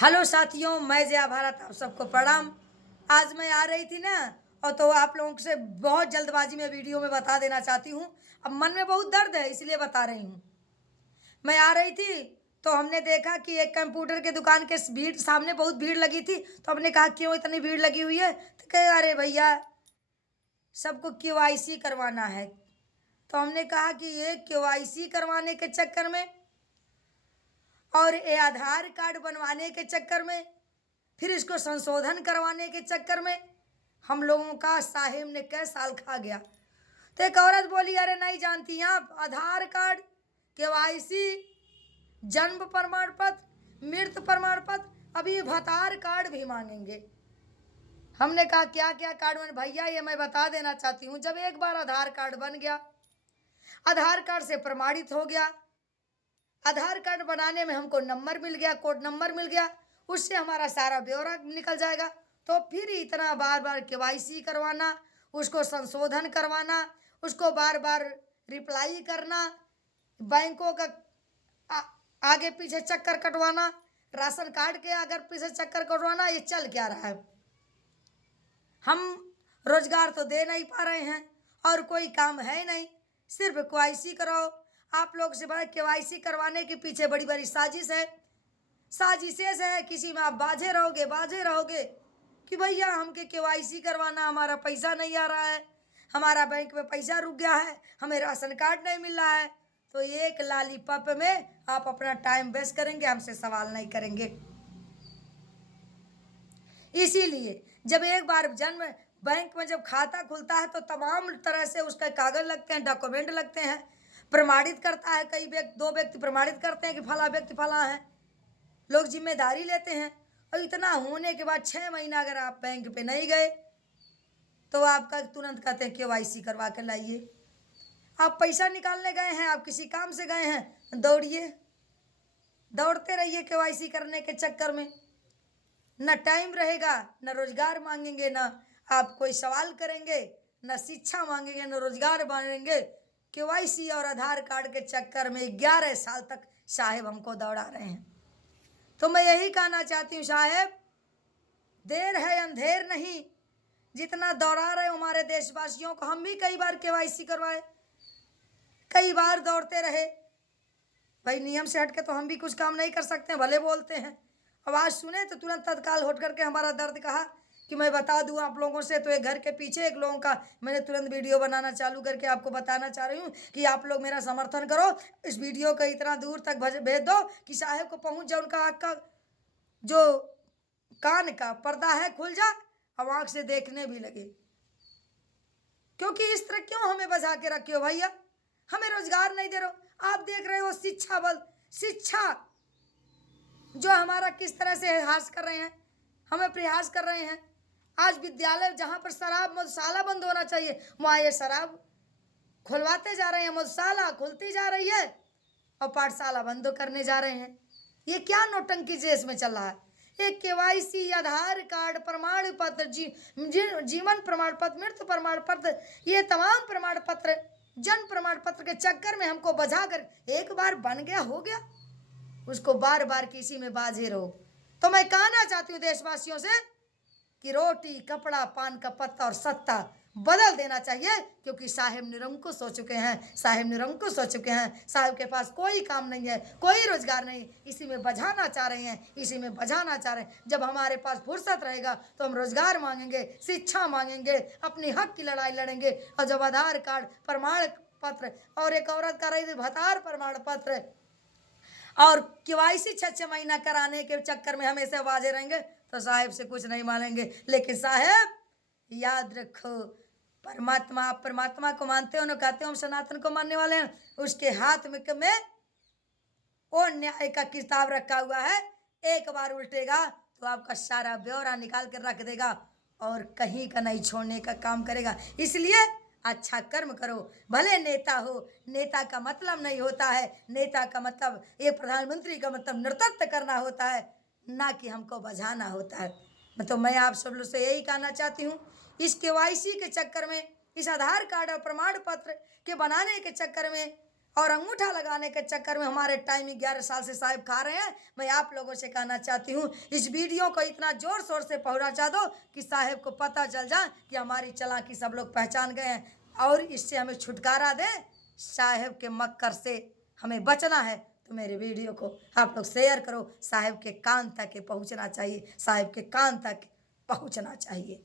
Hello साथियों, मैं जया भारत आप सबको प्रणाम। आज मैं आ रही थी ना, और तो आप लोगों से बहुत जल्दबाजी में वीडियो में बता देना चाहती हूँ। अब मन में बहुत दर्द है इसलिए बता रही हूँ। मैं आ रही थी तो हमने देखा कि एक कंप्यूटर के दुकान के भीड़ सामने बहुत भीड़ लगी थी। तो हमने कहा क्यों इतनी भीड़ लगी हुई है? तो कहे अरे भैया सबको केवाईसी करवाना है। तो हमने कहा कि ये केवाईसी करवाने के चक्कर में और ये आधार कार्ड बनवाने के चक्कर में, फिर इसको संशोधन करवाने के चक्कर में हम लोगों का साहिब ने कई साल खा गया। तो एक औरत बोली अरे नहीं जानती हैं आप, आधार कार्ड, केवाईसी, जन्म प्रमाण पत्र, मृत्यु प्रमाण पत्र, अभी भतार कार्ड भी मांगेंगे। हमने कहा क्या क्या कार्ड बने? भैया ये मैं बता देना चाहती हूँ, जब एक बार आधार कार्ड बन गया, आधार कार्ड से प्रमाणित हो गया, आधार कार्ड बनाने में हमको नंबर मिल गया, कोड नंबर मिल गया, उससे हमारा सारा ब्यौरा निकल जाएगा। तो फिर इतना बार बार केवाईसी करवाना, उसको संशोधन करवाना, उसको बार बार रिप्लाई करना, बैंकों का आगे पीछे चक्कर कटवाना, राशन कार्ड के आगे पीछे चक्कर कटवाना, ये चल क्या रहा है? हम रोजगार तो दे नहीं पा रहे हैं और कोई काम है नहीं, सिर्फ केवाईसी कराओ। आप लोग से बड़ा केवाईसी करवाने के पीछे बड़ी बड़ी साजिश है, साजिशें है। किसी में आप बाझे रहोगे कि भैया हमके केवाईसी करवाना, हमारा पैसा नहीं आ रहा है, हमारा बैंक में पैसा रुक गया है, हमें राशन कार्ड नहीं मिल रहा है। तो एक लालीपॉप में आप अपना टाइम वेस्ट करेंगे, हमसे सवाल नहीं करेंगे। इसीलिए जब एक बार जन्म बैंक में जब खाता खुलता है तो तमाम तरह से उसका कागज लगते हैं, डॉक्यूमेंट लगते हैं, प्रमाणित करता है। कई व्यक्ति, दो व्यक्ति प्रमाणित करते हैं कि फला व्यक्ति फला है, लोग जिम्मेदारी लेते हैं। और इतना होने के बाद 6 महीना अगर आप बैंक पे नहीं गए तो आपका तुरंत कहते हैं केवाईसी करवा के लाइए। आप पैसा निकालने गए हैं, आप किसी काम से गए हैं, दौड़िए, दौड़ते रहिए केवाईसी करने के चक्कर में। न टाइम रहेगा, न रोजगार मांगेंगे, न आप कोई सवाल करेंगे, न शिक्षा मांगेंगे, न रोजगार मांगेंगे। केवाईसी और आधार कार्ड के चक्कर में 11 साल तक साहेब हमको दौड़ा रहे हैं। तो मैं यही कहना चाहती हूँ साहेब, देर है अंधेर नहीं, जितना दौड़ा रहे हो हमारे देशवासियों को, हम भी कई बार केवाईसी करवाए, कई बार दौड़ते रहे। भाई नियम से हट के तो हम भी कुछ काम नहीं कर सकते, भले बोलते हैं। आवाज़ सुने तो तुरंत तत्काल उठ करके हमारा दर्द कहा कि मैं बता दूं आप लोगों से। तो एक घर के पीछे एक लोगों का मैंने तुरंत वीडियो बनाना चालू करके आपको बताना चाह रही हूँ कि आप लोग मेरा समर्थन करो, इस वीडियो को इतना दूर तक भेज दो कि साहेब को पहुँच जाए, उनका आँख का जो कान का पर्दा है खुल जा, अब आँख से देखने भी लगे। क्योंकि इस तरह क्यों हमें बचा के रखे हो भैया? हमें रोजगार नहीं दे रहे हो। आप देख रहे हो शिक्षा बल, शिक्षा जो हमारा किस तरह से हास कर रहे हैं, हमें प्रयास कर रहे हैं। आज विद्यालय जहाँ पर शराब मधुशाला बंद होना चाहिए, वहाँ ये शराब खुलवाते जा रहे हैं, मधुशाला खुलती जा रही है और पाठशाला बंद करने जा रहे हैं। ये क्या नौटंकी देश में चल रहा है? एक केवाईसी, आधार कार्ड, प्रमाण पत्र, जीवन प्रमाण पत्र, मृत्यु प्रमाण पत्र, ये तमाम प्रमाण पत्र, जन्म प्रमाण पत्र के चक्कर में हमको बजा कर, एक बार बन गया हो गया, उसको बार बार किसी में बाजे रहो। तो मैं कहना चाहती हूँ देशवासियों से कि रोटी, कपड़ा, पान का पत्ता और सत्ता बदल देना चाहिए, क्योंकि साहेब निरंकुश हो चुके हैं, साहेब निरंकुश हो चुके हैं। साहेब के पास कोई काम नहीं है, कोई रोजगार नहीं, इसी में बझाना चाह रहे हैं, इसी में बझाना चाह रहे हैं। जब हमारे पास फुर्सत रहेगा तो हम रोजगार मांगेंगे, शिक्षा मांगेंगे, अपने हक की लड़ाई लड़ेंगे। और जब आधार कार्ड, प्रमाण पत्र, और एक औरत का रही थी भतार प्रमाण पत्र और केवाईसी 6 महीना कराने के चक्कर में हमेशा बाजे रहेंगे, तो साहेब से कुछ नहीं मानेंगे। लेकिन साहेब याद रखो, परमात्मा, आप परमात्मा को मानते हो ना, कहते हो हम सनातन को मानने वाले हैं, उसके हाथ में वो न्याय का किताब रखा हुआ है। एक बार उल्टेगा तो आपका सारा ब्यौरा निकाल कर रख देगा और कहीं का नहीं छोड़ने का काम करेगा। इसलिए अच्छा कर्म करो, भले नेता हो। नेता का मतलब नहीं होता है, नेता का मतलब, ये प्रधानमंत्री का मतलब नेतृत्व करना होता है, ना कि हमको बझाना होता है। तो मैं आप सब लोग से यही कहना चाहती हूँ, इस केवाईसी के चक्कर में, इस आधार कार्ड और प्रमाण पत्र के बनाने के चक्कर में और अंगूठा लगाने के चक्कर में हमारे टाइम 11 साल से साहब खा रहे हैं। मैं आप लोगों से कहना चाहती हूँ, इस वीडियो को इतना जोर शोर से पहुँचा दो कि साहब को पता चल जाए कि हमारी चालाकी सब लोग पहचान गए हैं, और इससे हमें छुटकारा दे। साहब के मक्कर से हमें बचना है तो मेरे वीडियो को आप लोग शेयर करो। साहब के कान तक पहुँचना चाहिए, साहब के कान तक पहुँचना चाहिए।